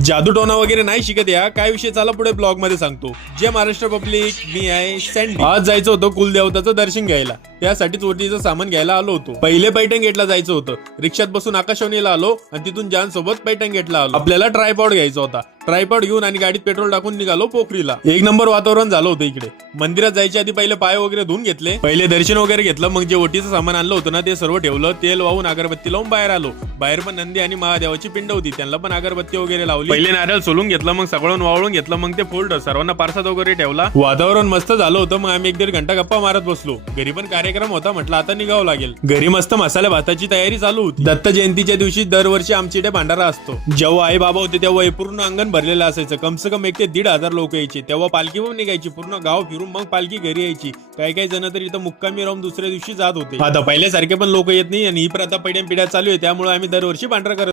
जादूटोना वगैरे नाही शिकत या. काय विषय चाला पुढे ब्लॉगमध्ये सांगतो. जे महाराष्ट्र पब्लिक. मी आहे सँडी आज जायचं होतं कुलदेवताचं दर्शन घ्यायला. त्यासाठीच चोटीचं सामान घ्यायला आलो होतो. पहिले पैठण गेटला जायचं होतं. रिक्षात बसून आकाशवाणीला आलो आणि तिथून जान सोबत पैठण गेटला आलो. आपल्याला ट्रायपॉड घ्यायचा होता. ट्रायपॉड घेऊन आणि गाडीत पेट्रोल टाकून निघालो पोखरीला. एक नंबर वातावरण झालं होतं इकडे. मंदिरात जायच्या आधी पहिले पाय वगैरे धुवून घेतले. पहिले दर्शन वगैरे घेतलं. मग जे ओटीचं सामान आणलं होतं ना ते सर्व ठेवलं. तेल वाहून अगरबत्ती लावून बाहेर आलो. बाहेर पण नंदी आणि महादेवाची पिंड होती. त्यांना पण अगरबत्ती वगैरे लावली. पहिले नारळ सोलून घेतलं मग सगळं वाळून घेतलं मग ते फोल्डर सर्वांना पार्साद वगैरे ठेवला. वातावरण मस्त झालं होतं. मग आम्ही एक दीड घंटा गप्पा मारत बसलो. घरी पण कार्यक्रम होता म्हटलं आता निघावं लागेल. घरी मस्त मसाले भाताची तयारी चालू होती. दत्त जयंतीच्या दिवशी दरवर्षी आमची इथे भांडारा असतो. जेव्हा आई बाबा होते तेव्हा पूर्ण अंगण भरलेलं असायचं. कम से कम एक ते दीड हजार लोक यायचे. तेव्हा पालखी पण निघायची पूर्ण गाव फिरून मग पालखी घरी यायची. काही काही जण तर इथं मुक्कामी राहून दुसऱ्या दिवशी जात होते. आता पहिल्यासारखे पण लोक येत नाही आणि ही प्रथा पिढ्या पिढ्या चालू आहे त्यामुळे आम्ही दरवर्षी भांडारा करत